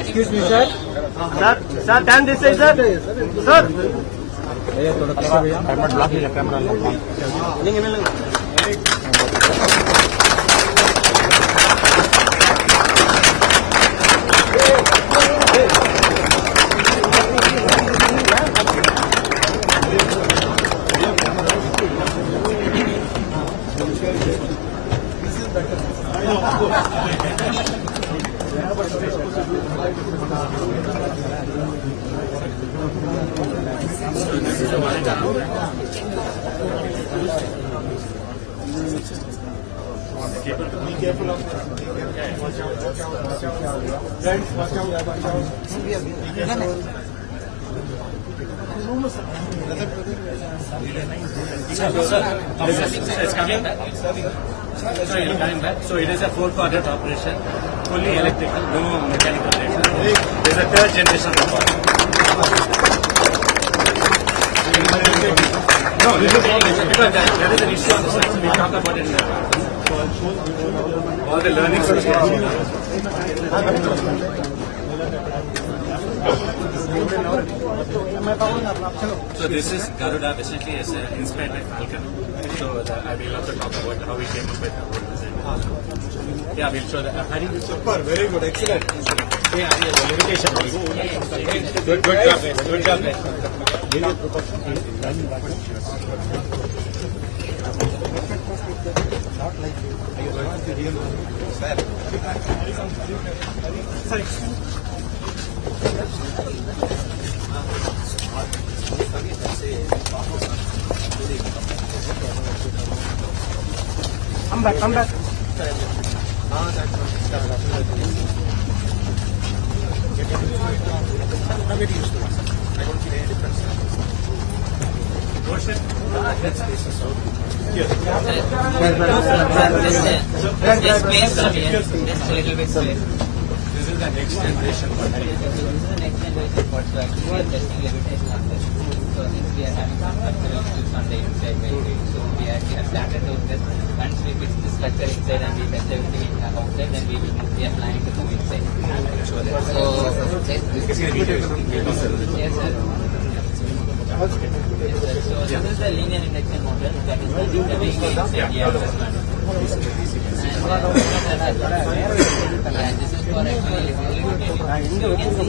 Excuse me, sir. Sir, turn this side, sir. Sir. I'm not blocking the camera. Be careful of watch out. Friends, watch out. It's coming back. Sorry, it's coming back. So it is a 4-quadrant operation, fully electrical, no mechanical reaction. There is a third generation of power. No, because that is an issue on the side. We talk about it in all the learnings of So this is Garuda, basically is inspired by Falcon. So I will also talk about how we came up with the whole design. Yeah, we'll show that. Super, very good, excellent. Yeah, limitation. Good job. Come back. Just place from here. Just a little bit space. This is the next generation. This is the next generation what so actually we are testing limitation on this. So since we are having some structural issues on the inside so we actually have started those tests. Once we fix the structure inside and we test everything outside, then we are planning to move inside. So yes, sir. Yes, sir. So this is the linear induction motor that is the inside the assessment. And this is for actually so you can see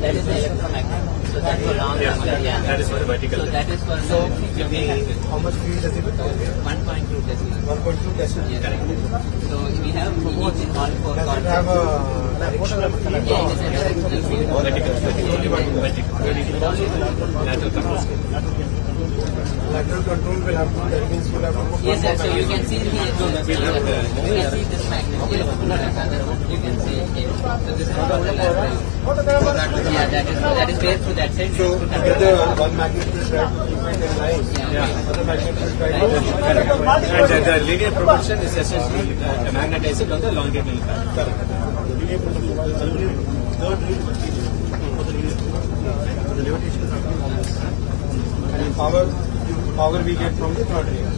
that is the electromagnet. So that's for long that is for the vertical. So that is for How much speed does it do? 1.2 decibels. 1.2 decibels. Yes. So we have each in all 4 Does it have a lateral control will have to, that means we'll have to. Yes, sir. So you can see here, you can see this magnet here. You can see here. So this is for the lateral. Yeah, that is where through that side. So whether one magnet is right, in line, other magnet is right. And the linear propulsion is essentially magnetized on the longitudinal path. Correct. And power we get from the third rail.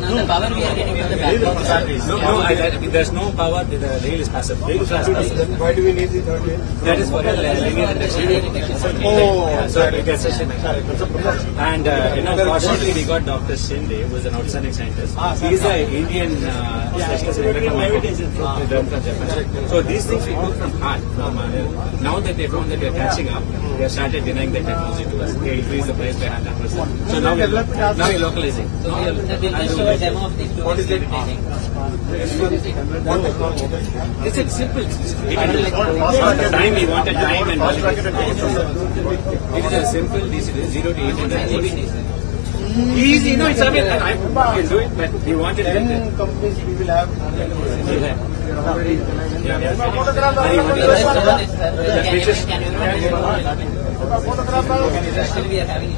Now the power we are getting from the batteries. No, there's no power. The rail is passive. Then why do we need the third rail? That is for the linear induction. Oh, So it gets and fortunately we got Dr. Shinde, who is an outstanding scientist. He is an Indian specialist in electromagnetism from Japan. So these things we do from heart. Now that they found that we are catching up, they have started denying the technology to us. They increase the price by 100%. So now we're localizing. So we'll show a demo of these two. What is it? It's a simple. Time we wanted time and it is a simple DC 0 to 800. Easy, no, it's I can do it, but we wanted it. 10 companies we will have. Still we are having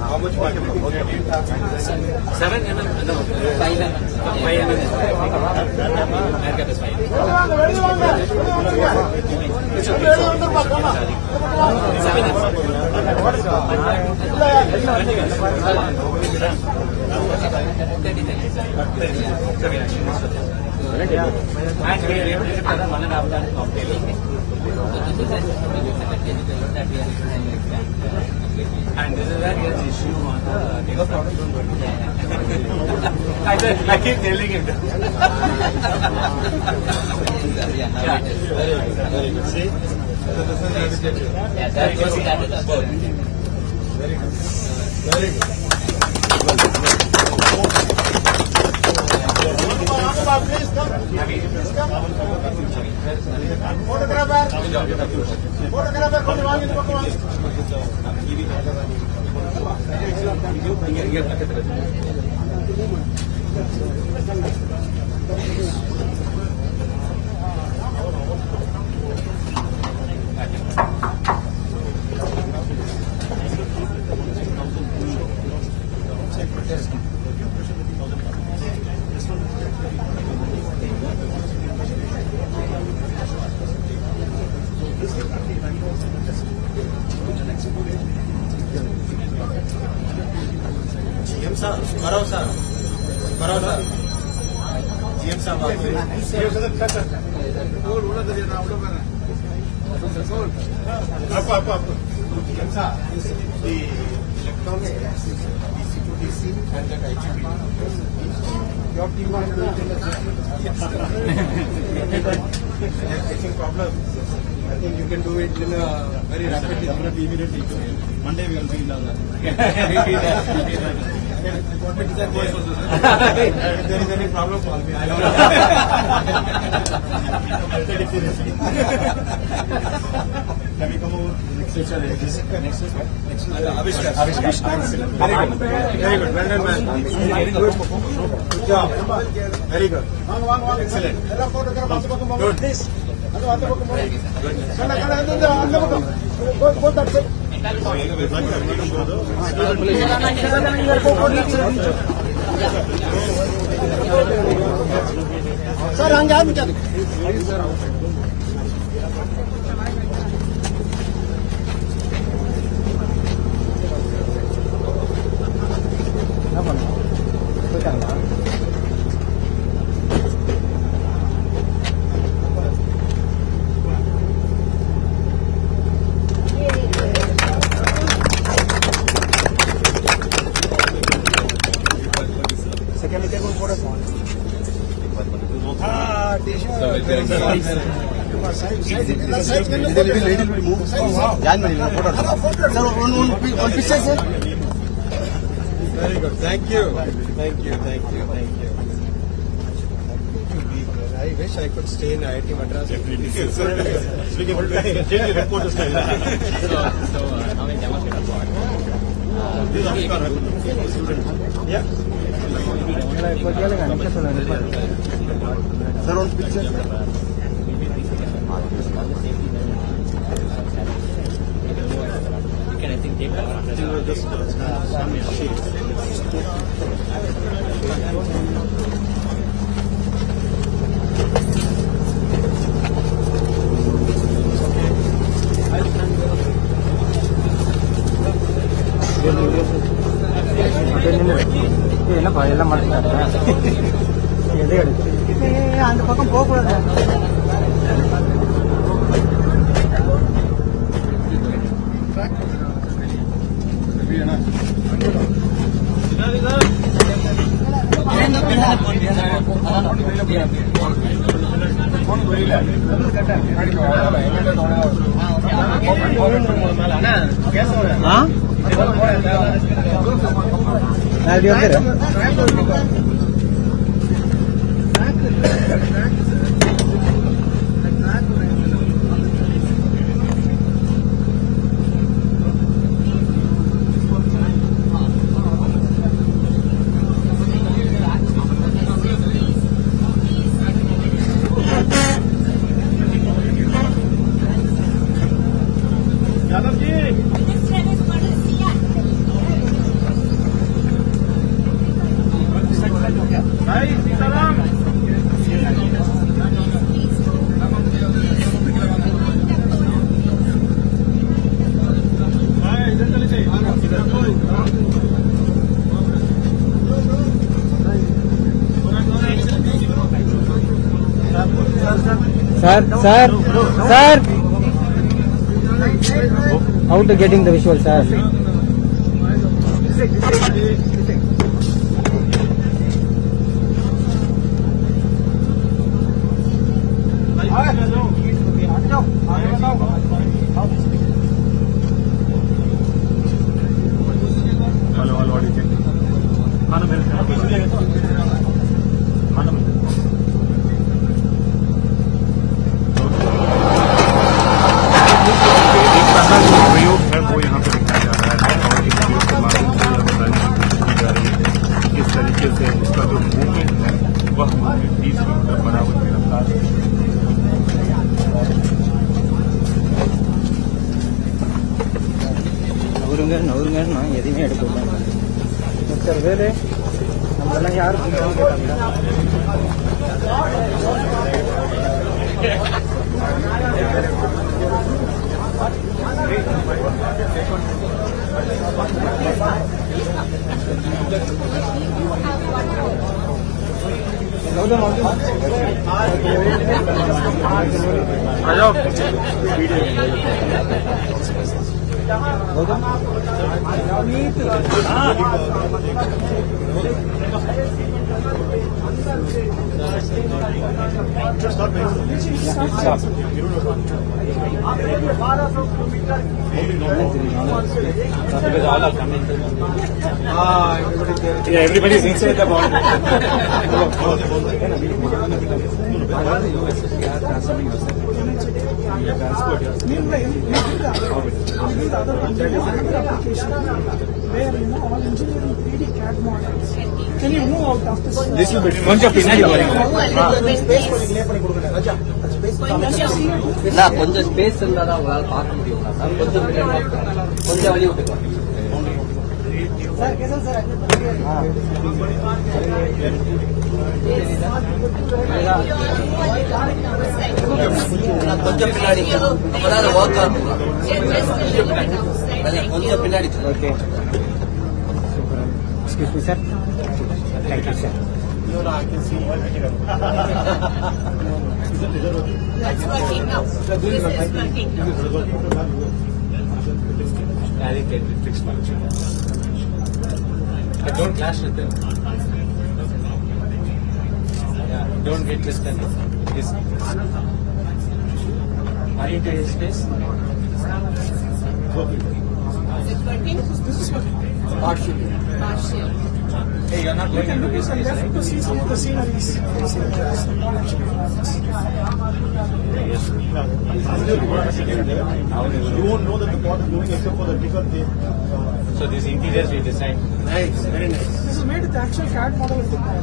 How much market? Okay. 7 mm, no, 5 mm. 5 mm. Air gap is 5 mm. It's okay. 7 mm. And we are able to cover 1.5 ton cocktail. And this is where he has issue on the product. I keep telling him. Very good. See? So this is vegetarian. Yeah, that was good. Very good. Very good. GM sir, Bharosa. GM sir, up. GM sir, the electrons, DC and that IGB. Your team are facing problems. I think you can do it in a very rapidly. Immediately. Monday we will be in London. If there is any problem, call me. I don't know. Can we come over? Next is Avishkar. Very good. Well done, man. Good job. Very good. Excellent. Good. Sir, hang on. Very good. Thank you. I wish I could stay in IIT Madras. Definitely. We can change the reporter style. Now we demonstrate Yeah. Sir, on picture. You can, I think, take cover under Just என்னப்பா எல்லாம் மாட்டாங்க எதை எடுத்து அந்த பக்கம் போகக்கூடாது Sir. How to getting the visual, sir? நவருங்க நான் எதையுமே எடுக்கல சார். வேறு நம்மளெல்லாம் யாரும் Because all are coming. Yeah, everybody is inside the bond. Can you move out of this? This will be கொஞ்சம் பின்னாடி போறீங்க. இல்ல கொஞ்சம் ஸ்பேஸ் இருந்தா தான் உங்களால பார்க்க முடியும் சார். கொஞ்சம் பின்னாடி கொஞ்சம் வழி விட்டுக்கலாம். கொஞ்சம் பின்னாடி அப்பதான் ஒர்க் ஆகும். கொஞ்சம் பின்னாடி. Okay. Excuse me, sir. Thank you, sir. No, I can see. That's working now. This is working now. Allocated with fixed function. Don't clash with them. Yeah, don't get disconnected. Are you into his space? Is it working? This is what partially. Partial. Hey, you're not going into his space, right? To see some of the sceneries. Yes. You won't know that the pot is moving except for the ticker there. So these interiors we designed. Nice, very nice. This is made with the actual CAD model of the car.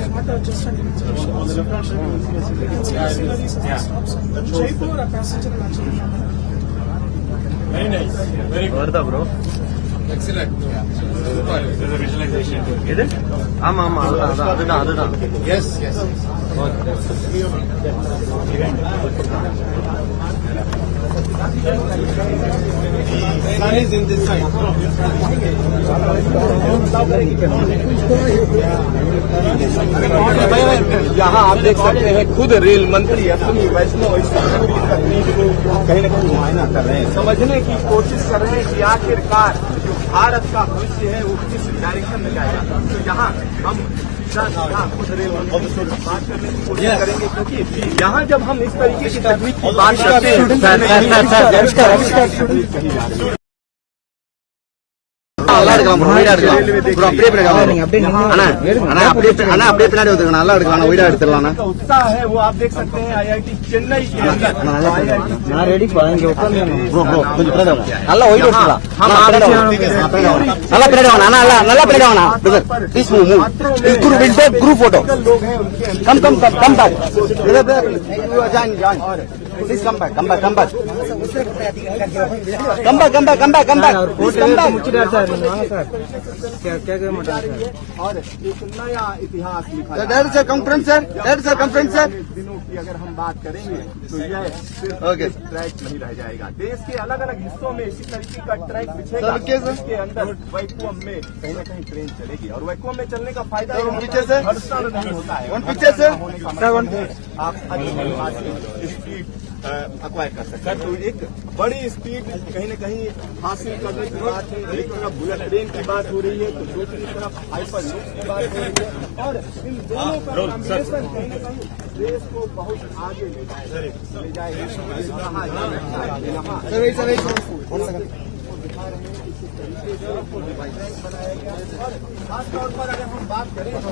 It's not just an image. On the left hand side, you will see a sceneries and stops. Jaipur, a passenger actually. Very nice. Very good. bro. Excellent. There's a visualization. Is it? ஆமா அதுதான். Yes, yes. The sun is in this side. यहाँ आप देख सकते हैं खुद rail मंत्री अपनी वैष्णव तकनीक को कहीं न कहीं मुआयना कर रहे हैं, समझने की कोशिश कर रहे हैं कि आखिरकार जो भारत का भविष्य है वो किस डायरेक्शन में जाएगा। तो यहाँ हम खुद रेल मंत्री से बात करने की कोशिश करेंगे, क्योंकि यहाँ जब हम इस तरीके की तकनीक की बात करते हैं நல்லா எடுக்கலாம் ப்ரோ, வீடா எடுக்கலாம் ப்ரோ, அப்படியே பின்னாடி அப்படியே பின்னாடி வந்துருங்க, நல்லா எடுக்கலாம், வீடா எடுத்துடலாம். उत्साह है वो आप देख सकते हैं IIT चेन्नई के अंदर நான் ரெடி இங்க உட்காந்து ப்ரோ கொஞ்சம் பின்னாடி வாங்க, நல்லா ஒயிட் எடுத்துக்கலாம், நல்லா பின்னாடி வாங்க, நல்லா பின்னாடி வாங்க ப்ளீஸ் மூவ் குரூப் போட்டோ लोग हैं उनके கம் பேக் जान Please come back. Come back. Come back. Come back. Come back. Come back. Come back. Please come back. और एक नया इतिहास लिखा That is a conference, sir. That is a conference, sir. दिनों की अगर हम बात करेंगे तो यह सिर्फ ट्रैक नहीं रह जाएगा। देश के अलग अलग हिस्सों में इसी तरीके का ट्रैक बिछेगा जिसके अंदर वैक्यूम में कहीं न कहीं ट्रेन चलेगी और वैक्यूम में चलने का फायदा पीछे से घर्षण नहीं होता है। पीछे से आप स्पीड अक्वायर कर सकते हैं। तो एक बड़ी स्पीड कहीं न कहीं हासिल करने की बात है। एक तरफ बुलेट ट्रेन की बात हो रही है तो दूसरी तरफ हाइपर लूप की बात हो रही है और इन दोनों का कॉम्बिनेशन कहीं न कहीं देश को बहुत आगे ले जाएगा। दिखा रहे हैं इसी तरीके से बनाया गया और खासतौर पर अगर हम बात करें तो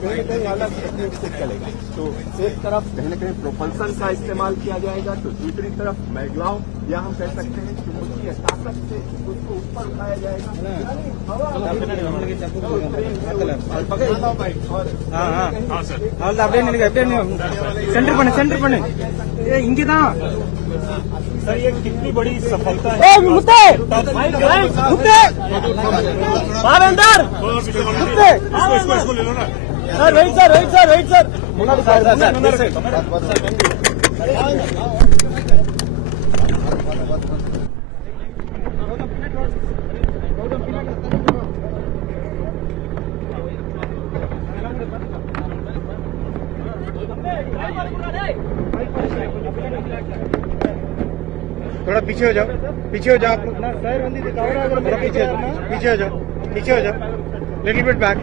कहीं न कहीं अलग तकनीक से चलेगा। तो एक तरफ कहीं न कहीं प्रोपल्सन का इस्तेमाल किया जाएगा तो दूसरी तरफ मैग्लाव या हम कह सकते हैं कि उसकी ताकत से उसको ऊपर उठाया जाएगा। सेंटर पड़े इंगे सर ये कितनी बड़ी सफलता है। इसको ले लो ना वेट सर थोड़ा पीछे हो जाओ आप लोग। थोड़ा पीछे हो जाओ लिटिल बिट बैक।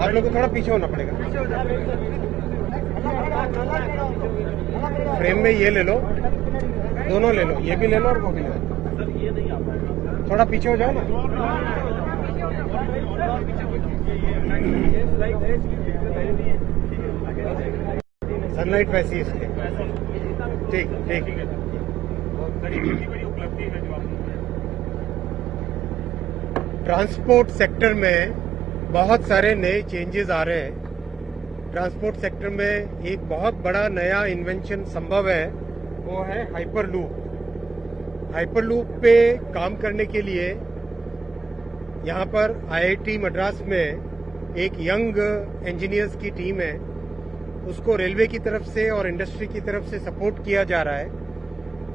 आप लोग को थोड़ा पीछे होना पड़ेगा। फ्रेम में ये ले लो, दोनों ले लो, ये भी ले लो और वो भी ले लो। थोड़ा पीछे हो जाओ ना। सनलाइट वैसी है इसकी। ठीक। ट्रांसपोर्ट सेक्टर में बहुत सारे नए चेंजेस आ रहे हैं। ट्रांसपोर्ट सेक्टर में एक बहुत बड़ा नया इन्वेंशन संभव है, वो है हाइपरलूप। हाइपरलूप पे काम करने के लिए यहाँ पर IIT मद्रास में एक यंग इंजीनियर्स की टीम है, उसको रेलवे की तरफ से और इंडस्ट्री की तरफ से सपोर्ट किया जा रहा है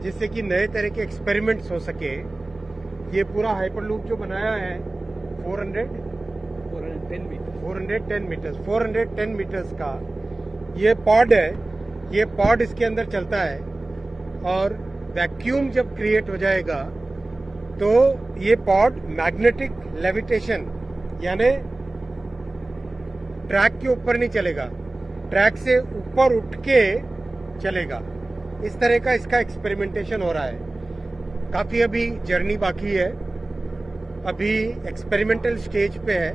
जिससे कि नए तरह के एक्सपेरिमेंट्स हो सके। ये पूरा हाइपरलूप जो बनाया है 410 मीटर्स का ये पॉड है। ये पॉड इसके अंदर चलता है और वैक्यूम जब क्रिएट हो जाएगा तो ये पॉड मैग्नेटिक लेविटेशन यानी ट्रैक के ऊपर नहीं चलेगा, ट्रैक से ऊपर उठ के चलेगा। इस तरह का इसका एक्सपेरिमेंटेशन हो रहा है। काफी अभी जर्नी बाकी है, अभी एक्सपेरिमेंटल स्टेज पे है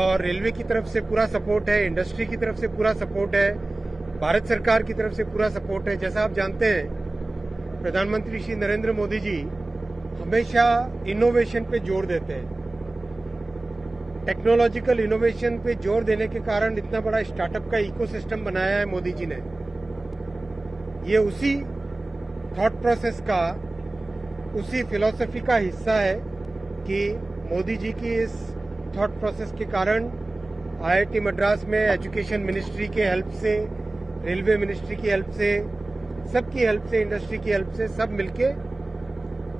और रेलवे की तरफ से पूरा सपोर्ट है, इंडस्ट्री की तरफ से पूरा सपोर्ट है, भारत सरकार की तरफ से पूरा सपोर्ट है। जैसा आप जानते हैं प्रधानमंत्री श्री नरेंद्र मोदी जी हमेशा इनोवेशन पे जोर देते हैं। टेक्नोलॉजिकल इनोवेशन पे जोर देने के कारण इतना बड़ा स्टार्टअप का इकोसिस्टम बनाया है मोदी जी ने। ये उसी थॉट प्रोसेस का, उसी फिलॉसफी का हिस्सा है कि मोदी जी की इस थॉट प्रोसेस के कारण IIT मद्रास में एजुकेशन मिनिस्ट्री के हेल्प से, रेलवे मिनिस्ट्री की हेल्प से, सबकी हेल्प से, इंडस्ट्री की हेल्प से सब मिलके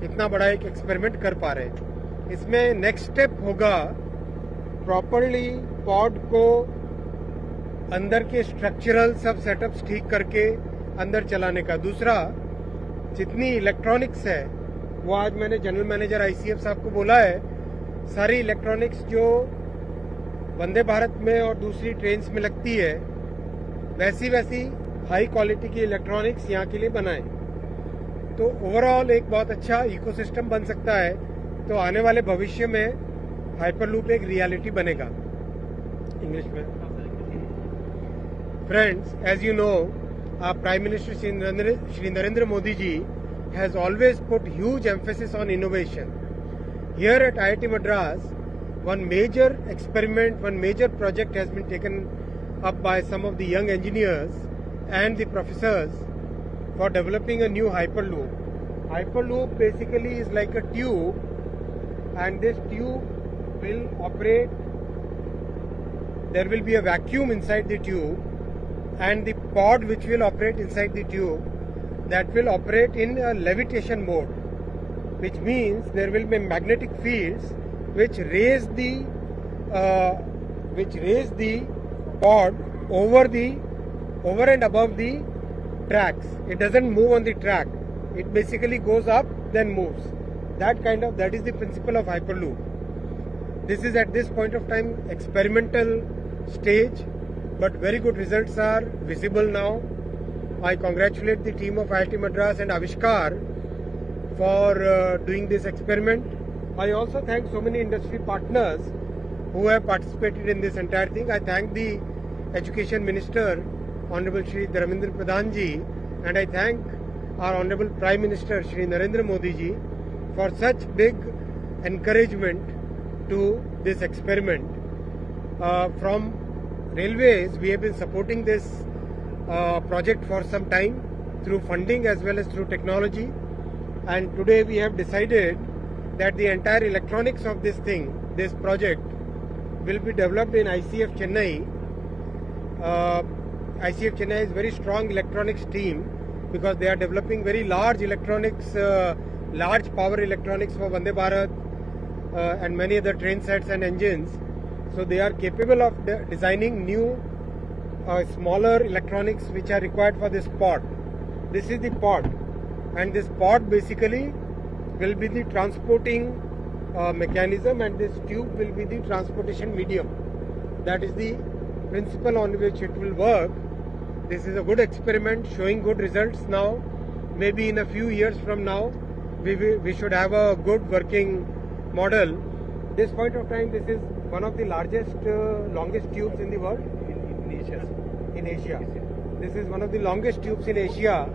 इतना बड़ा एक एक्सपेरिमेंट कर पा रहे हैं। इसमें नेक्स्ट स्टेप होगा प्रॉपरली पॉड को अंदर के स्ट्रक्चरल सब सेटअप्स ठीक करके अंदर चलाने का। दूसरा, जितनी इलेक्ट्रॉनिक्स है वो आज मैंने जनरल मैनेजर ICF साहब को बोला है, सारी इलेक्ट्रॉनिक्स जो वंदे भारत में और दूसरी ट्रेन्स में लगती है वैसी हाई क्वालिटी की इलेक्ट्रॉनिक्स यहाँ के लिए बनाएं। तो ओवरऑल एक बहुत अच्छा इकोसिस्टम बन सकता है। तो आने वाले भविष्य में हाइपरलूप एक रियलिटी बनेगा। इंग्लिश में friends, as you know, our Prime Minister Shri Narendra Modi ji has always put huge emphasis on innovation. Here at IIT Madras, one major experiment, one major project has been taken up by some of the young engineers and the professors for developing a new Hyperloop. Hyperloop basically is like a tube, and this tube will operate. There will be a vacuum inside the tube, and the pod which will operate inside the tube, that will operate in a levitation mode, which means there will be magnetic fields which raise the pod over and above the tracks. It doesn't move on the track. It basically goes up, then moves. That is the principle of Hyperloop. This is at this point of time experimental stage, but very good results are visible now. I congratulate the team of IIT Madras and Avishkar for doing this experiment. I also thank so many industry partners who have participated in this entire thing. I thank the Education Minister, Honorable Shri Dharmendra Pradhan ji, and I thank our Honorable Prime Minister Shri Narendra Modi ji for such big encouragement to this experiment. From Railways, we have been supporting this project for some time through funding as well as through technology, and today we have decided that the entire electronics of this project will be developed in ICF Chennai. ICF Chennai is very strong electronics team because they are developing very large electronics, large power electronics for Vande Bharat and many other train sets and engines. So they are capable of designing new smaller electronics which are required for this pod. This is the pod, and this pod basically will be the transporting mechanism, and this tube will be the transportation medium. That is the principle on which it will work. This is a good experiment showing good results now. Maybe in a few years from now we should have a good working model. This point of time, this is one of the largest, longest tubes in the world. In Asia. This is one of the longest tubes in Asia.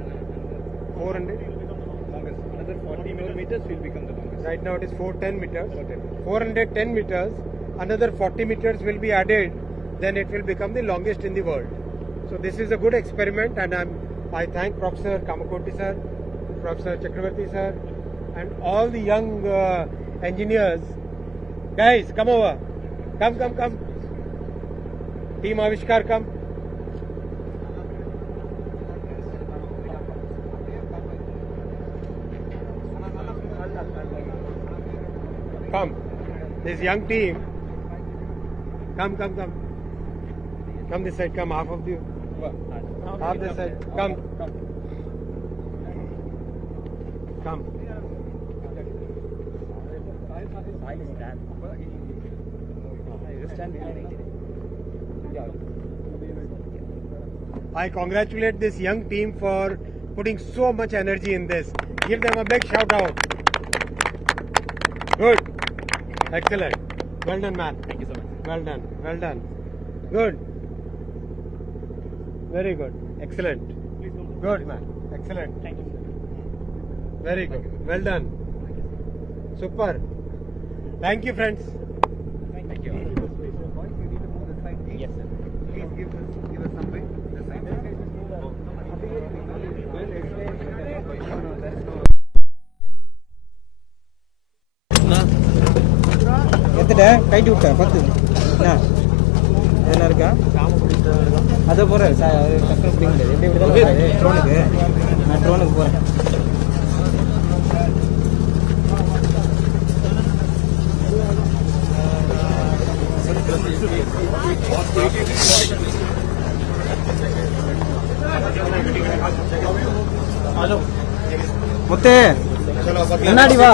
400. Another 40 millimeters will become the longest. Right now it is 410 meters. 410 meters. Another 40 meters will be added. Then it will become the longest in the world. So this is a good experiment, and I thank Professor Kamakoti sir, Professor Chakravarti sir, and all the young engineers. Guys, come over. Come. Team Avishkar, come. Come. This young team. Come. Come this side. Come, half of you. Half this side. Come. I congratulate this young team for putting so much energy in this. Give them a big shout out. Good. Excellent. Well done, man. Thank you so much. Well done. Good. Very good. Excellent. Good, man. Excellent. Thank you, sir. Very good. Well done. Super. Thank you, friends. Thank you. Yes, sir. Please give us some way. எடுத்துட்டேன் கைட்டு விட்டேன் 10 என்ன என்ன இருக்கா அதை போகிறேன் டக்குனு பிடிக்க முடியாது எப்படி விடுதலை ட்ரோனுக்கு நான் ட்ரோனுக்கு போகிறேன் முத்தே முன்னாடி வா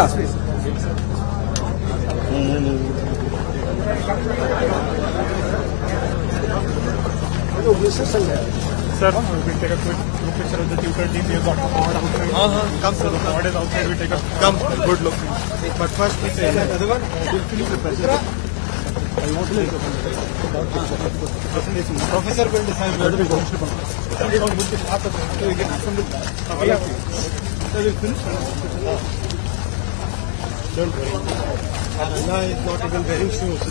Sir, we take a quick picture of the tutor team. We have got the board outside. Come, sir. The board is outside. We take a good look. But first, we say the other one. Professor will decide where to go. We get assembled. Sir, we'll finish. Don't worry. Allah is not even wearing shoes.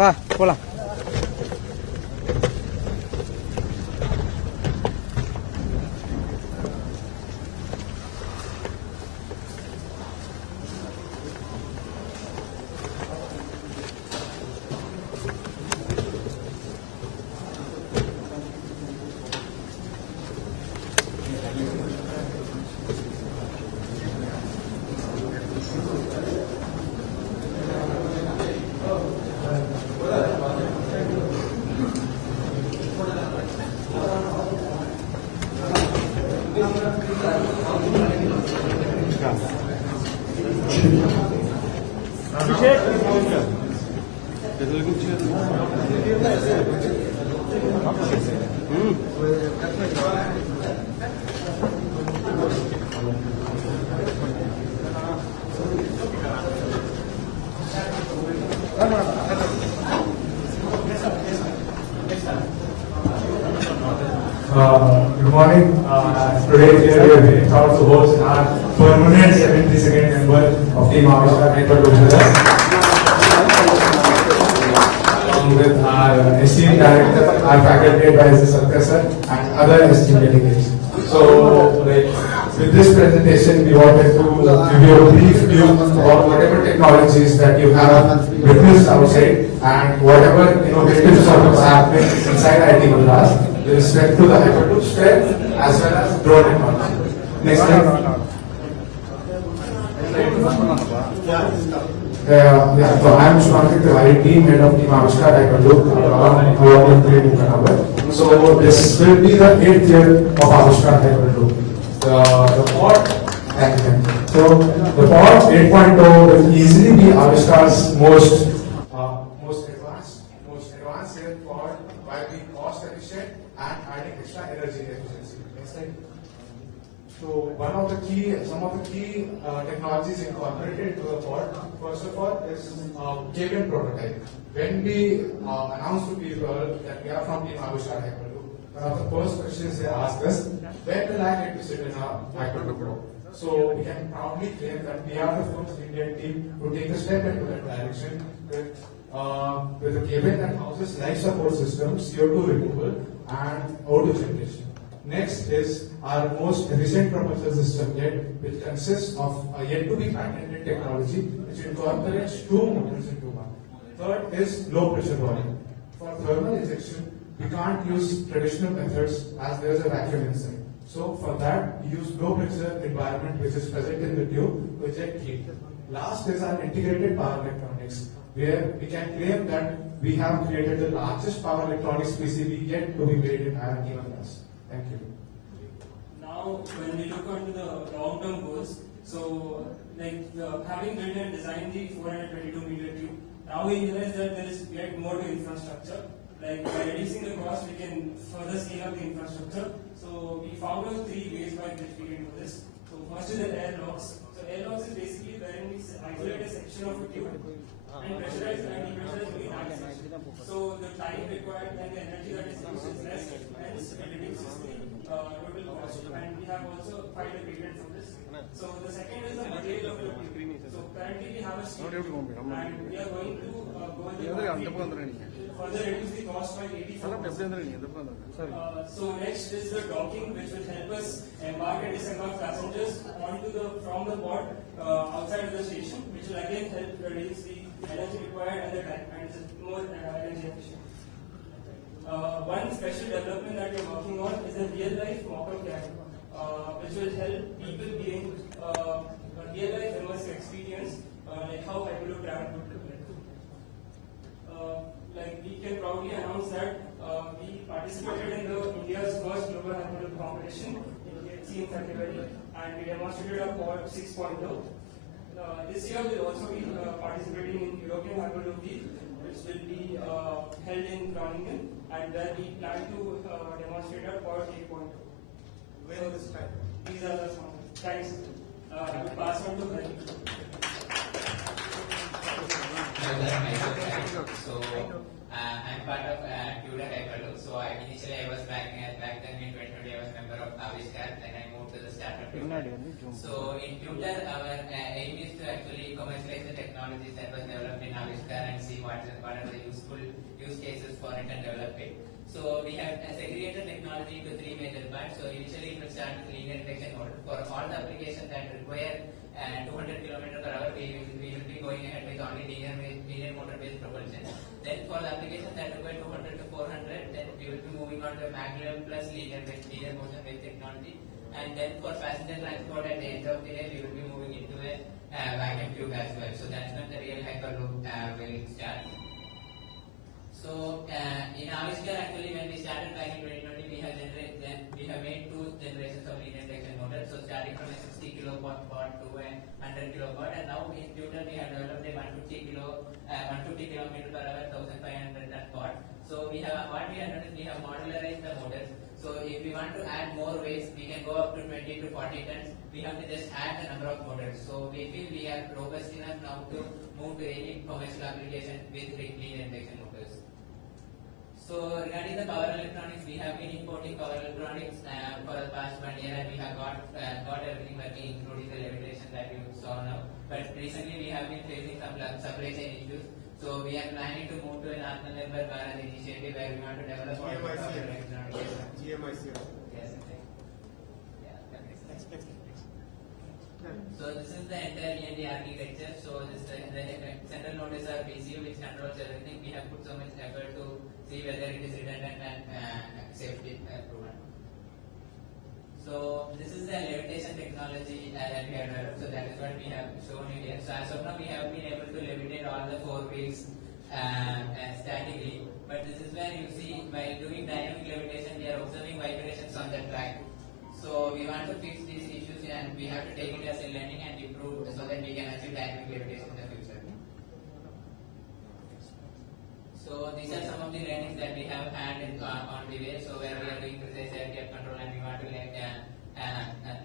வா போலாம். Good morning. Today we are very proud to host our permanent 72nd member of Team Avishkar Hyperloop with us. Along with our esteemed director, our faculty advisor Satya sir, and other esteemed delegates. So, with this presentation, we wanted to give you a brief view about whatever technologies that you have witnessed outside and whatever innovative sort of happening inside IT Madras with respect to the Hyperloop sphere as well as drone technology. Next slide. So I am Shwantik Tiwari, team head of Team Avishkar Hyperloop, So this will be the 8th year of Avishkar Hyperloop. The pod, thank you. So the pod 8.0 will easily be Avishkar's most advanced air pod by being cost efficient and adding extra energy efficiency. Next slide. So some of the key technologies incorporated into the pod, first of all, is cabin prototype. When we announce to people that we are from Team Avishkar Hyperloop, one of the first questions they ask us, where will I get to sit in a Hyperloop? So we can proudly claim that we are the first Indian team to take a step into that direction with a cabin that houses life support systems, CO2 removal, and O2 generation. Next is our most recent propulsion system yet, which consists of a yet to be patented technology which incorporates 2 motors into one. Third is low pressure boiling. For thermal injection, we can't use traditional methods as there is a vacuum inside. So for that, we use low pressure environment which is present in the tube to eject heat. Last is our integrated power electronics, where we can claim that we have created the largest power electronics PCB yet to be made in IITM. Thank you. Now, when we look onto the long-term goals, so having built and designed the 422 meter tube, now we realize that there is yet more to infrastructure. Like by reducing the cost, we can further scale up the infrastructure. So we found out 3 ways by which we can do this. So first is the air locks. So air locks is basically wherein we isolate a section of a tube and pressurize and depressurize only that section. So the time required and the energy that is used is less, hence it reduces the total cost. And we have also filed a patent for this. So the second is the material of the tube. So currently we have a steel tube and we are going to go with the further reduce the cost by 84%. So next is the docking, which will help us embark and disembark passengers from the pod outside of the station, which will again help reduce the energy required and the time, and it's more energy efficient. One special development that we are working on is a real-life mock-up camera, which will help people gain real life immersive experience, like how Hyperloop travel would look like. Like we can proudly announce that we participated in the India's first global Hyperloop competition in in February, and we demonstrated our pod 6.0. This year we'll also be participating in European Hyperloop Week, which will be held in Groningen, and where we plan to demonstrate our pod 8.0. When this time? These are the sponsors. Thanks. I will pass on to Hari. So I'm part of Tutor Hyperloop. So initially I was back then in 2020 I was member of Avishkar. Then I moved to the startup. So in Tutor our aim is to actually commercialize the technologies that was developed in Avishkar and see what are the useful use cases for it and develop it. So we have segregated technology into 3 major parts. So initially it will start with linear detection model. For all the applications that require 200 km/h, we will be going ahead with only linear motor based propulsion. Then for the applications that require 200 to 400, then we will be moving on to maglev plus linear motion based technology. And then for passenger transport at the end of the day, we will be moving into a vacuum tube as well. So that's when the real Hyperloop will start. So in Avishkar, actually, when we started back in 2020, we have made 2 generations of linear detection motors. So starting from a 60 kilowatt pod to a 100 kilowatt, and now in Tutor we have developed a 150 km/h, 1500 ton pod. So we have what we have done is we have modularized the motors. So if we want to add more weights, we can go up to 20 to 40 tons. We have to just add the number of motors. So we feel we are robust enough now to move to any commercial application with linear detection motors. So regarding the power electronics, we have been importing power electronics for the past 1 year, and we have got everything working, including the levitation that you saw now. But recently we have been facing some supply chain issues. So we are planning to move to an Atmanirbhar Bharat initiative where we want to develop all the power electronics. GMIC. Yes, so this is the entire E&D architecture. So this the central node is our PCU which controls everything. We have put so much effort to see whether it is redundant and safety proven. So this is the levitation technology that we have developed. So that is what we have shown in here. So as of now we have been able to levitate all the 4 wheels statically. But this is where you see while doing dynamic levitation we are observing vibrations on the track. So we want to fix these issues and we have to take it as a learning and improve so that we can achieve dynamic levitation in the future. So these are some of the learnings that we have had on the way. So where we are doing precise air gap control and we want to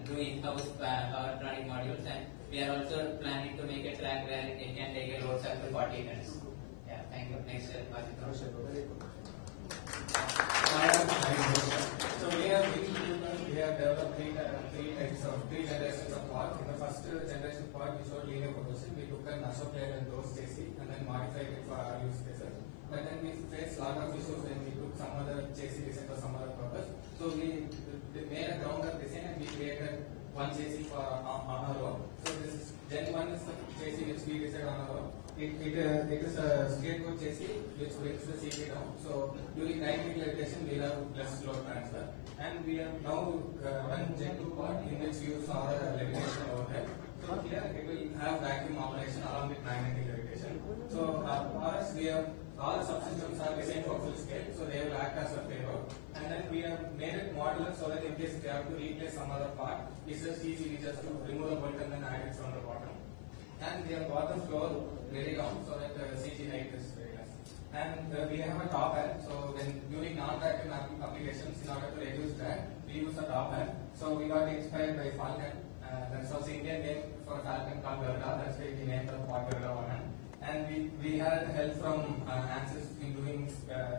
do in-house power electronic modules, and we are also planning to make a track where it can take a load up to 40 tons. Yeah, thank you. Next, So we have developed three generations of pod. In the first generation pod, we showed linear propulsion. We took an Ashok Leyland dose chassis and then modified it for our use cases. But then we faced a lot of issues when we took some other chassis design for some other purpose. So we made a ground up design and we created one chassis for on our own. So this is Gen 1 is the chassis which we designed on our own. It is a straightforward chassis which brings the CP down. So during dynamic levitation we have less load transfer. And we have now run Gen 2 pod in which we use our levitation over there. So here it will have vacuum operation along with magnetic levitation. So for us we have all the subsystems are designed for full scale, so they will act as a payload. And then we have made it modular so that in case we have to replace some other part, it's just easy just to remove the bolt and then add it from the bottom. And we have got the floor very down so that the CG height is very less. And we have a top end, so when during non-vacuum applications, in order to reduce drag, we use a top end. So we got inspired by Falcon. That's also Indian name for Falcon called Govt. That's why we named the pod Govt 1. And we had help from ANSYS in doing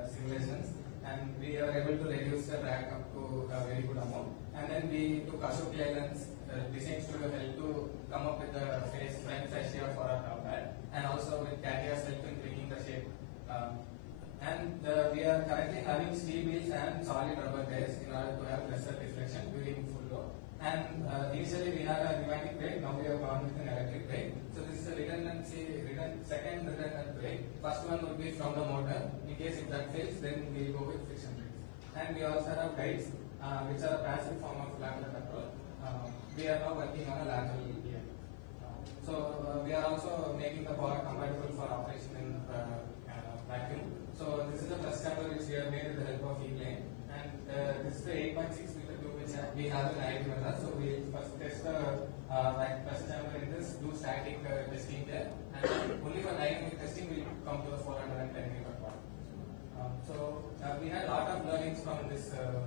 simulations, and we were able to reduce the drag up to a very good amount. And then we took Ashok Leyland's design studio help to come up with the front face shape for our top hat, and also with Katya's help in bringing the shape. We are currently having steel wheels and solid rubber tires in order to have lesser deflection during full load. And initially we had a pneumatic brake, now we have gone with an electric brake. So this is a second redundant brake. First one would be from the motor. In case if that fails, then we go with friction brakes. And we also have guides, which are a passive form of lateral control. we are now working on a lateral gear. We are also making the power compatible for operation in vacuum. So this is the first chamber which we have made with the help of E-plane, and this is the 8.6 meter tube which we have in IITM. So we first test the first chamber in this, do static testing there, and only for dynamic testing we come to the 410 meter part. We had a lot of learnings from this journey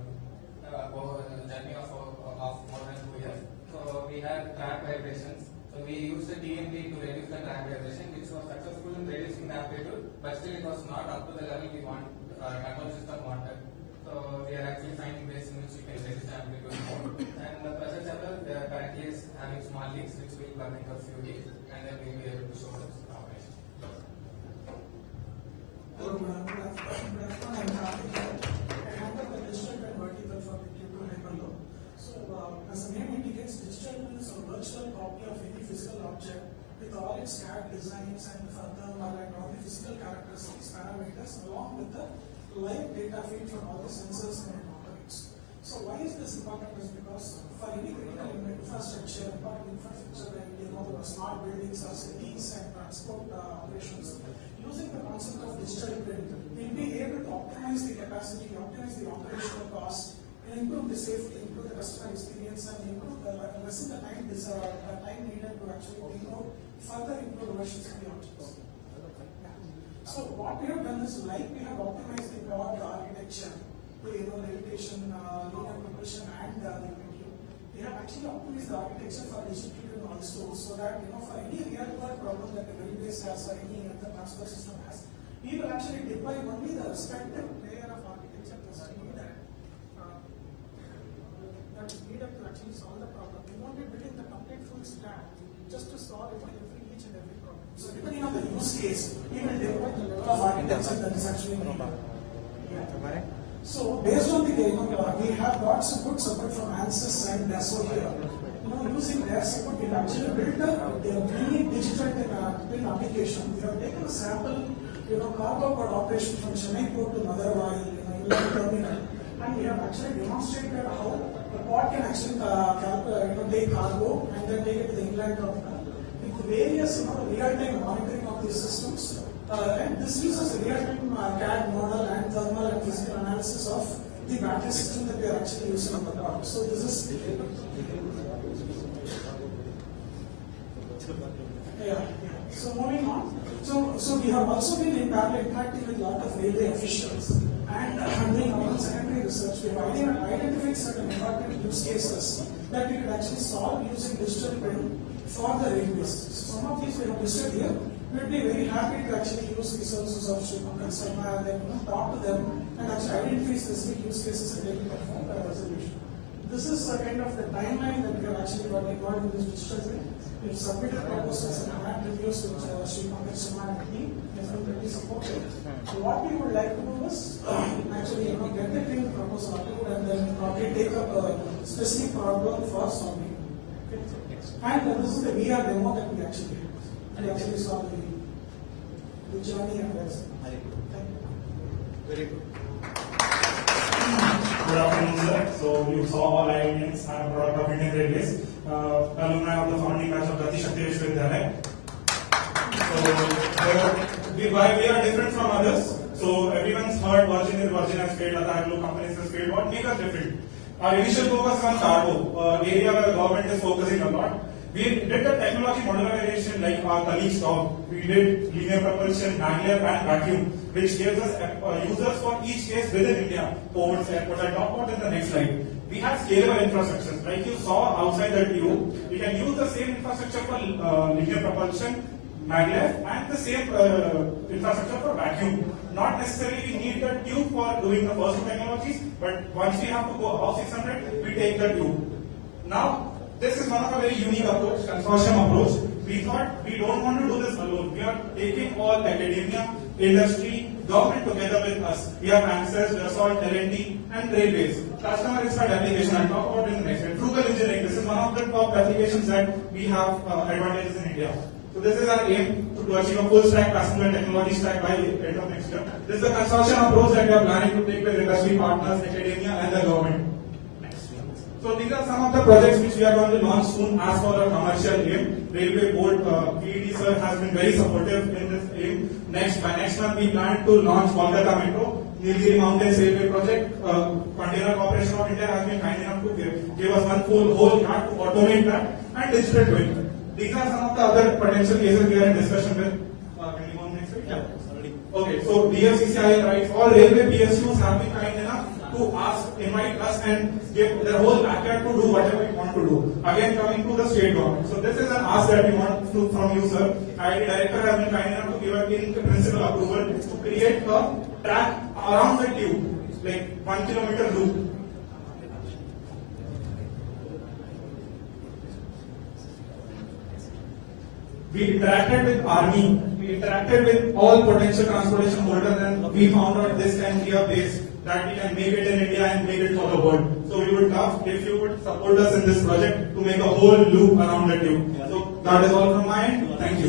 of more than 2 years. So we had track vibrations. So we used the TMP to reduce the track vibration, which was successful in reducing the amplitude, but still it was not up to the level we want, control system wanted. So we are actually finding ways in which we can reduce the amplitude more. And the pressure chamber currently is having small leaks, which will come into a few weeks, and then we will be able to show this operation. As the name indicates, digital twin is a virtual copy of any physical object with all its CAD designs and thermal and all the physical characteristics, parameters, along with the live data feed from all the sensors and operates. So why is this important? Is because for any critical infrastructure, important infrastructure like the smart buildings or cities and transport operations, using the concept of digital twin, we'll be able to optimize the capacity, optimize the operational cost, and improve the safety, improve the customer experience, and improve the lessen the time needed to actually further improve versions of the objects. So what we have done is, like we have optimized the power architecture, the levitation, linear propulsion, and the PTO. We have actually optimized the architecture for digital also, so that for any real world problem that the railways has or any other transport system has, we will actually deploy only the respective layer of architecture that's needed. That is needed to actually solve the problem. We won't be building the complete full stack just to solve each and every problem. So depending on the use case, we will deploy the level of architecture that is actually needed. Yeah. So based on the we have got some good support from ANSYS and DASO here. Using their support, we have actually built a mini digital twin application. We have taken a sample, cargo port operation from Chennai port to Madurai, inland terminal, and we have actually demonstrated how the port can actually take cargo and then take it to the inland terminal with various real-time monitoring of these systems. And this uses a real-time CAD model and thermal and physical analysis of the battery system that we are actually using on the port. So this is So moving on. So we have also been in parallel interacting with a lot of railway officials and doing our own secondary research. We have identified certain important use cases that we could actually solve using digital twin for the railways. So some of these we have listed here. We would be very happy to actually use the services of Consortium and then talk to them and actually identify specific use cases and take perform a resolution. This is a kind of the timeline that we have actually got involved in this digital twin. We have submitted proposals and had reviews with Consortium and the team. They have been pretty supportive. So what we would like to do is actually get the team proposal approved and then probably take up a specific problem for solving. Okay. And this is the VR demo that we actually did. And actually saw the journey and that's Thank you. Very good. Good afternoon, sir. So you saw all IITMs. I am a product of Indian Railways, alumni of the founding batch of Gati Shakti Vishwavidyalaya. So why we are different from others? So everyone's heard Virgin has failed, Hyperloop companies has failed. What makes us different? Our initial focus is on cargo, area where the government is focusing a lot. We did the technology modularization like our colleagues talked. We did linear propulsion, maglev and vacuum, which gives us users for each case within India, ports, airports. I'll talk about in the next slide. We have scalable infrastructures. Like you saw outside the tube, we can use the same infrastructure for linear propulsion, maglev, and the same infrastructure for vacuum. Not necessarily we need the tube for doing the first two technologies, but once we have to go above 600, we take the tube. Now, this is one of a very unique approach, consortium approach. We thought we don't want to do this alone. We are taking all academia, industry, government together with us. We have ANSYS, DASO, L&T, and railways. Customer inspired application, I'll talk about it in the next slide. Frugal engineering, this is one of the top applications that we have advantages in India. So this is our aim to achieve a full stack passenger technology stack by the end of next year. This is the consortium approach that we are planning to take with industry partners, academia, and the government. Next. So the these are some of the projects which we are going to launch soon as for the commercial aim. Railway board, PED sir has been very supportive in this aim. By next month we plan to launch Kolkata Metro, Nilgiri Mountains Railway project. Container Corporation of India has been kind enough to give us one full whole yard to automate that and digital twin. These are some of the other potential cases we are in discussion with. Can you go on next week? Yeah. Okay, so DFCCI rights, all railway PSUs have been kind enough to invite us and give their whole backyard to do whatever we want to do. Again, coming to the state government. So this is an ask that we want from you, sir. IIT director has been kind enough to give us in principal approval to create a track around the tube, like 1 kilometer loop. We interacted with army, we interacted with all potential transportation holders, and we found out this can be a base that we can make it in India and make it for the world. So we would love if you would support us in this project to make a whole loop around the tube. So that is all from my end. Thank you.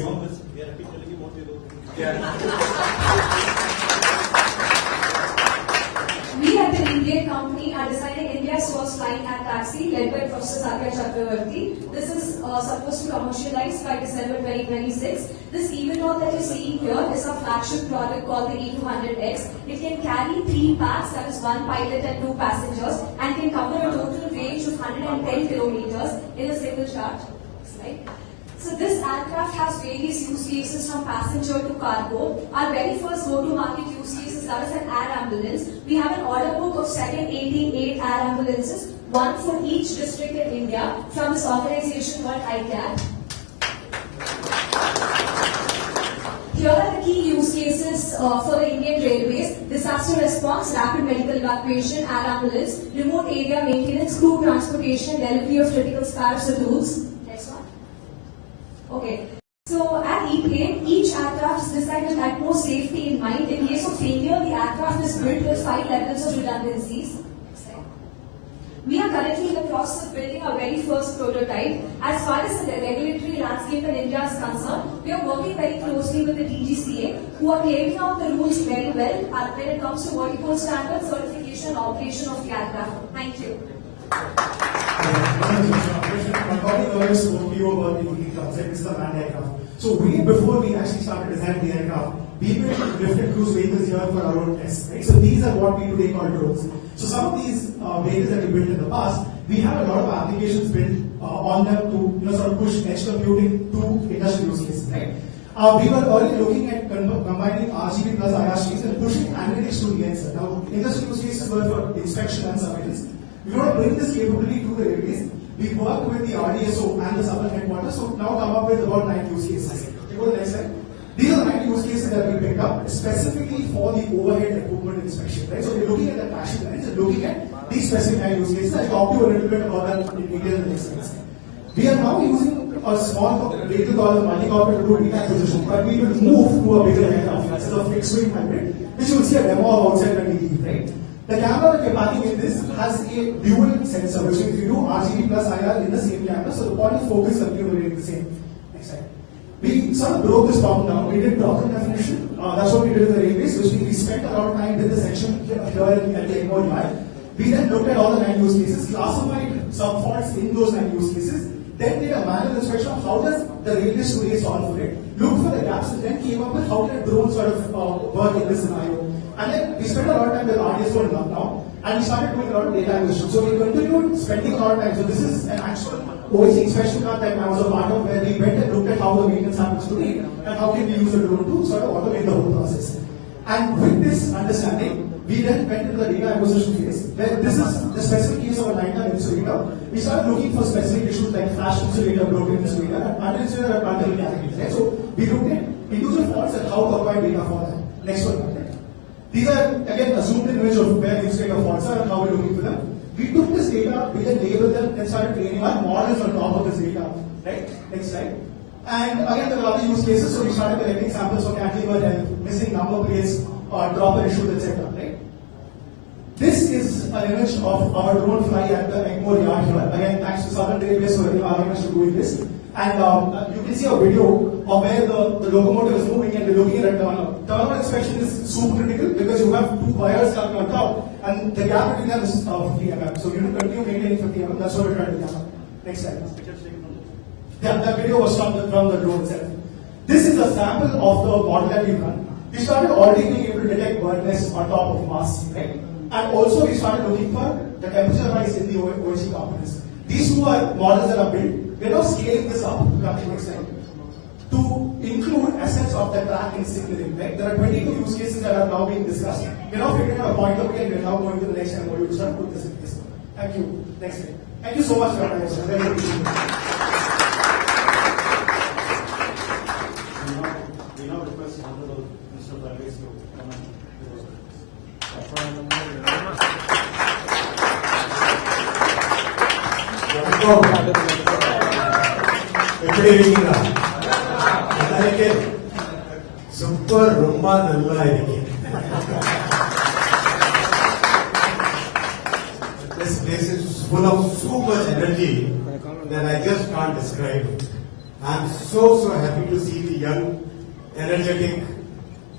We at the Indian company are designing India's first flying cat taxi led by Professor Satya Chakravarti. This is supposed to commercialize by December 2026. This EVTOL that you're seeing here is a flagship product called the E200X. It can carry 3 packs, that is 1 pilot and 2 passengers, and can cover a total range of 110 kilometers in a single charge. Right? So this aircraft has various use cases from passenger to cargo. Our very first go-to-market use case is that is an air ambulance. We have an order book of 788 air ambulances, one for each district in India from this organization called IITM. Here are the key use cases for the Indian Railways: disaster response, rapid medical evacuation, air ambulance, remote area maintenance, crew transportation, delivery of critical spares or tools. Next one. Okay, so at EPA, each aircraft is designed with utmost safety in mind. In case of failure, the aircraft is built with 5 levels of redundancies. We are currently in the process of building our very first prototype. As far as the regulatory landscape in India is concerned, we are working very closely with the DGCA, who are carrying out the rules very well when it comes to vertical standard certification and operation of the aircraft. Thank you. My colleague earlier spoke to you about the concept. This is the manned aircraft. So before we actually started designing the aircraft, we built lifted cruise vehicles here for our own tests. Right? So these are what we today call drones. So some of these vehicles that we built in the past, we have a lot of applications built on them to sort of push edge computing to industrial use cases. Right? We were already looking at combining RGB plus IR streams and pushing analytics to the end. Now, industrial use cases were for inspection and surveillance. We want to bring this capability to the railways. We worked with the RDSO and the Southern headquarters, so now come up with about 9 use cases. Okay, go to the next slide. These are the 9 use cases that we picked up specifically for the overhead equipment inspection. Right? So we're looking at the flashing lines and looking at these specific 9 use cases. I'll talk to you a little bit about that in detail in the next slide. We are now using a small vehicle called the multi-cockpit to do data acquisition, but we will move to a bigger aircraft. This is a fixed-wing hybrid, which you will see a demo of outside when we leave. Right? The camera that we're packing in this has a dual sensor, which means we do RGB plus IR in the same camera, so the point of focus continues to remain the same. Next slide. We sort of broke this problem down. We did document definition. That's what we did in the railways, which means we spent a lot of time in the section here at the Egmore UI. We then looked at all the 9 use cases, classified subfaults in those 9 use cases, then did a manual inspection of how does the railways today solve for it, looked for the gaps, and then came up with how can a drone sort of work in this scenario. And then we spent a lot of time with RDSO and now, and we started doing a lot of data acquisition. So we continued spending a lot of time. So this is an actual OAC inspection card that I was a part of, where we went and looked at how the maintenance happens today and how can we use the drone to sort of automate the whole process. And with this understanding, we then went into the data acquisition phase, where this is the specific case of a 9-ton insulator. We started looking for specific issues like flash insulator, broken insulator, and under-insulator and multiple categories. Right? So we looked at individual faults and how to acquire data for that. Next one. These are, again, a zoomed in image of where the insulator faults are and how we're looking for them. We took this data, we then labeled them, and started training our models on top of this data. Right? Next slide. And again, there are other use cases, so we started collecting samples for cantilever health, missing number plates, dropper issues, etc. Right? This is an image of our drone fly at the Egmore yard here. Again, thanks to Southern Railways for allowing us to do this. And you can see a video of where the locomotive is moving and we're looking at a turnover. Turnover inspection is super critical because you have 2 wires coming on top And the gap between them is 50 mm. So you need to continue maintaining 50 mm. That's what we're trying to do. Next slide. Yeah, that video was from the drone itself. This is a sample of the model that we run. We started already being able to detect burnedness on top of mass, right? And also we started looking for the temperature rise in the OHC components. These two are models that are built. We're now scaling this up to include assets of the track and signaling, right? There are 22 use cases that are now being discussed. We're now figuring out a point of view and we're now going to the next MOU to start put this in place. Thank you. Next slide. Thank you so much for your time, sir. Very appreciate it. We now request Honorable Mr. Dalais to comment. Super Rumba Nalla. This place is full of so much energy that I just can't describe it. I'm so happy to see the young, energetic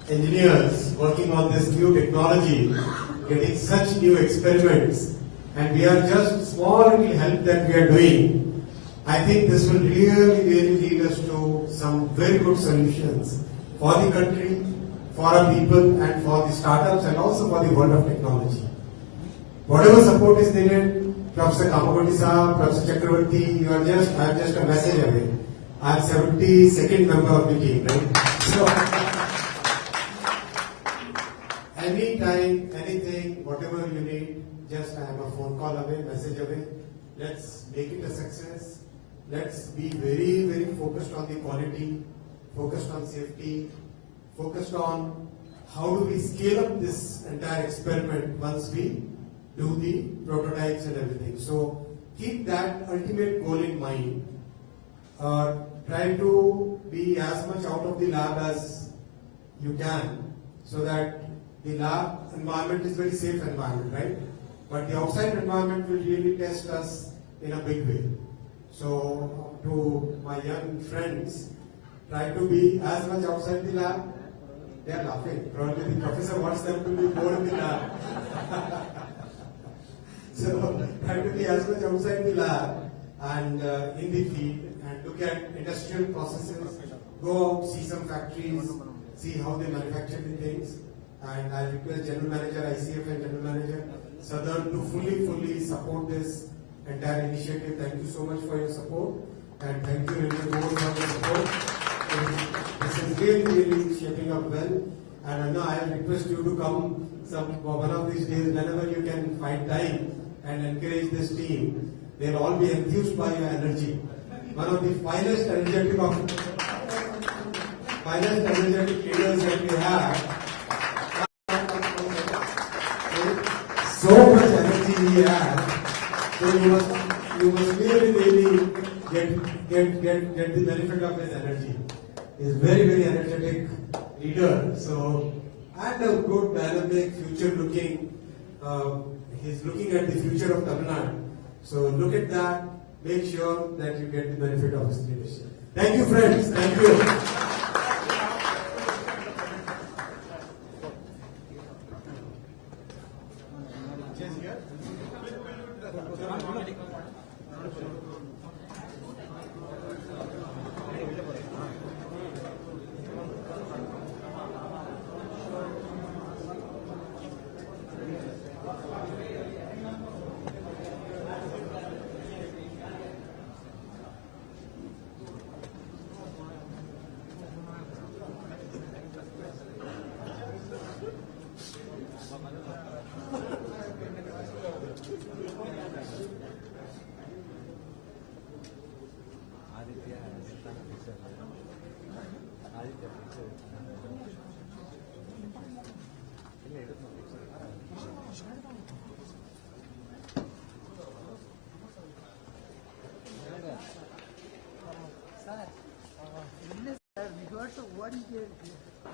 engineers working on this new technology, getting such new experiments, and we are just small little help that we are doing. I think this will really lead us to some very good solutions for the country, for our people, and for the startups, and also for the world of technology. Whatever support is needed, Professor Kamakoti Saab, Professor Chakravarti, I am just a message away. I am 72nd member of the team, right? So, anytime, anything, whatever you need, just I am a phone call away, message away. Let's make it a success. Let's be very focused on the quality, focused on safety, focused on how do we scale up this entire experiment once we do the prototypes and everything. So keep that ultimate goal in mind. Try to be as much out of the lab as you can, so that the lab environment is very safe environment, right? But the outside environment will really test us in a big way. So to my young friends, try to be as much outside the lab. They are laughing. Probably the professor wants them to be more in the lab. So try to be as much outside the lab and in the field, and look at industrial processes. Go out, see some factories, see how they manufacture the things. And I request General Manager, ICF and General Manager Southern to fully support this entire initiative. Thank you so much for your support, and thank you Railway Board for your support. This is really shaping up well, and now I request you to come one of these days whenever you can find time and encourage this team. They'll all be enthused by your energy. One of the finest energetic leaders that we have. So much energy he has. So you must really get the benefit of his energy. He's very energetic leader. So, and a good, dynamic, future-looking. He's looking at the future of Tamil Nadu. So look at that. Make sure that you get the benefit of his leadership. Thank you, friends. Thank you.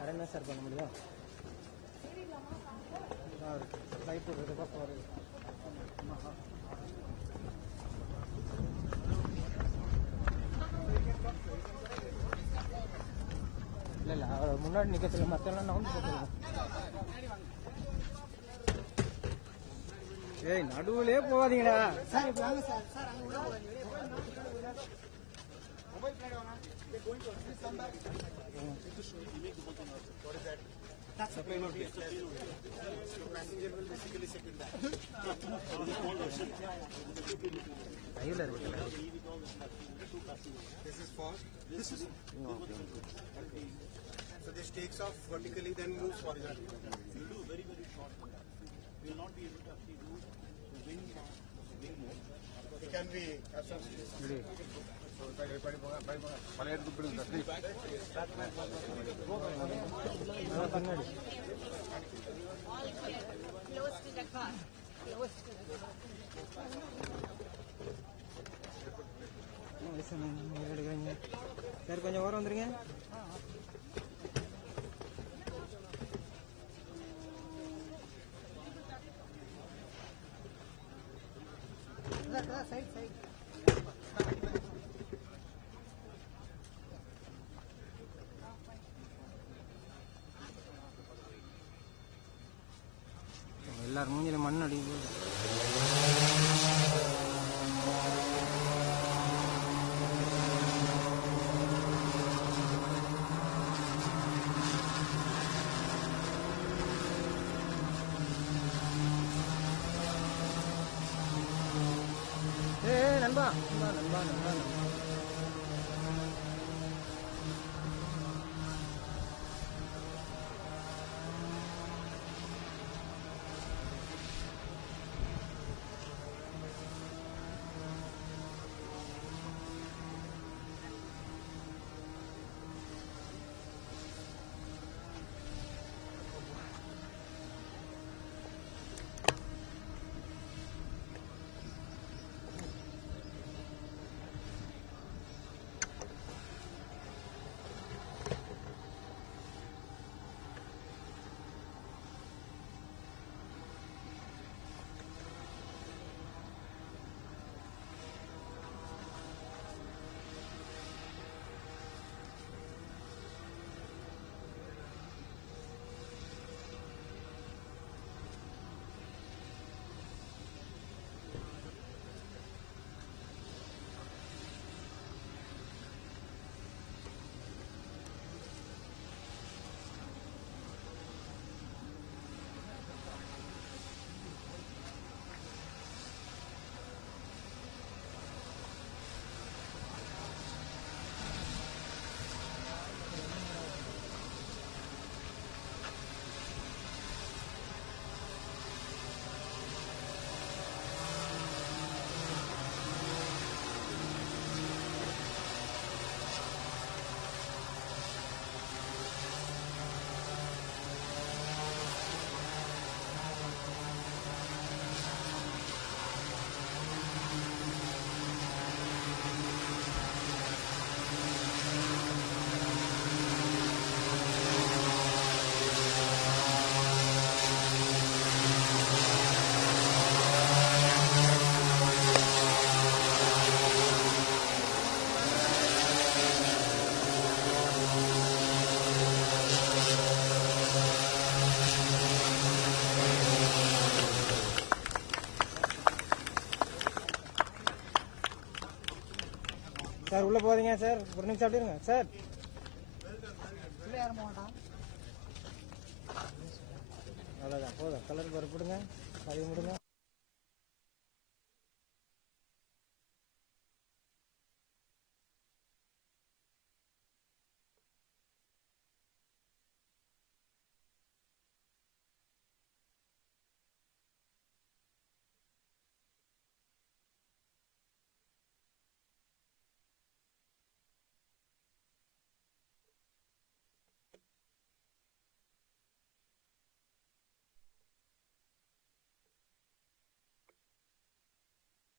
Arena sir பண்ண முடியுமா? Light போடுறதுக்கு போற இல்ல முன்னாடி நிக்க சொல்ல மத்தெல்லாம் நான் வந்து போட்டுறேன். ஏய் நடுவுலே போவாதீங்கடா. சார் இப்போ வாங்க சார். சார் அங்க உள்ள போவாதீங்க. மொபைல் பின்னாடி வாங்க. They going to please come back. What is that? That's a plane of passenger will basically sit in that. This is for this is so this takes off vertically then moves horizontally. You do very short. You will not be able to actually do the wing mode. It can be absolutely. Close to the car. Close to the car. Sir கொஞ்சம் ஓரம் வந்துருங்க. Side, side. எல்லாரும் மூஞ்சில மண் அடிக்குது. நண்பா நண்பா நண்பா நண்பா சார் உள்ள போறீங்க சார், ஒரு நிமிஷம் அப்படி இருங்க சார். அவ்வளோதான் போதும், கலர் பருப்பிடுங்க, கழுவி விடுங்க.